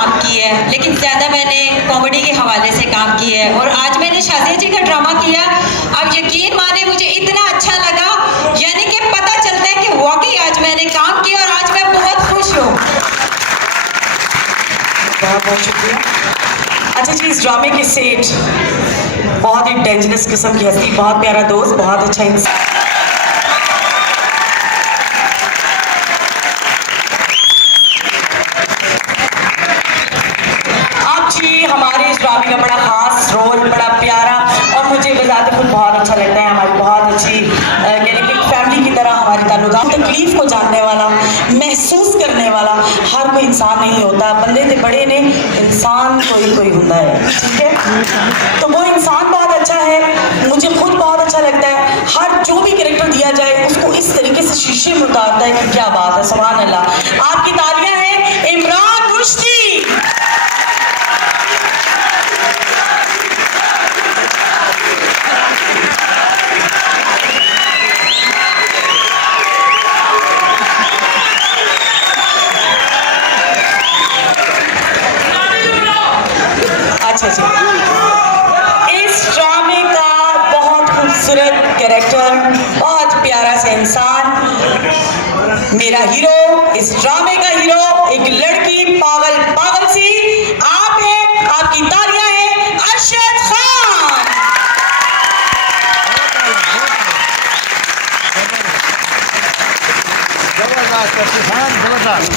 काम की है, लेकिन ज़्यादा मैंने कॉमेडी के हवाले से काम किया है। और आज मैंने शाज़िया जी का ड्रामा किया। अब यकीन माने मुझे इतना अच्छा लगा, यानी कि पता चलता है कि वाकई आज मैंने काम किया और आज मैं बहुत खुश हूँ। बहुत बहुत शुक्रिया। अच्छा जी, इस ड्रामे के सेट बहुत ही डेंजरस किस्म की हस्ती, बहुत प्यारा दोस्त, बहुत अच्छा इंसान। आप जी हमारे इस ड्रामे का बड़ा खास रोल, बड़ा प्यारा, और मुझे बजाते खुद बहुत अच्छा लगता है। हमारी बहुत अच्छी यानी कि फैमिली की तरह हमारे ताल्लुकात, तकलीफ को जानने वाला, महसूस करने वाला हर कोई इंसान नहीं होता। बंदे से बड़े ने इंसान कोई कोई होता है, ठीक है। तो वो इंसान बहुत अच्छा है, मुझे खुद बहुत अच्छा लगता है। हर जो भी कैरेक्टर दिया जाए उसको इस तरीके से शीशे में उतारता है कि क्या बात है, सुभान अल्लाह। आपकी तालियां हैं इमरान रुश्दी। अच्छा जी, इस ड्रामे का बहुत खूबसूरत कैरेक्टर, बहुत प्यारा सा इंसान, मेरा हीरो, इस ड्रामे का हीरो, एक लड़की पागल पागल सी आप हैं, आपकी तालियां हैं अरशद खान। जबरदस्त, जबरदस्त।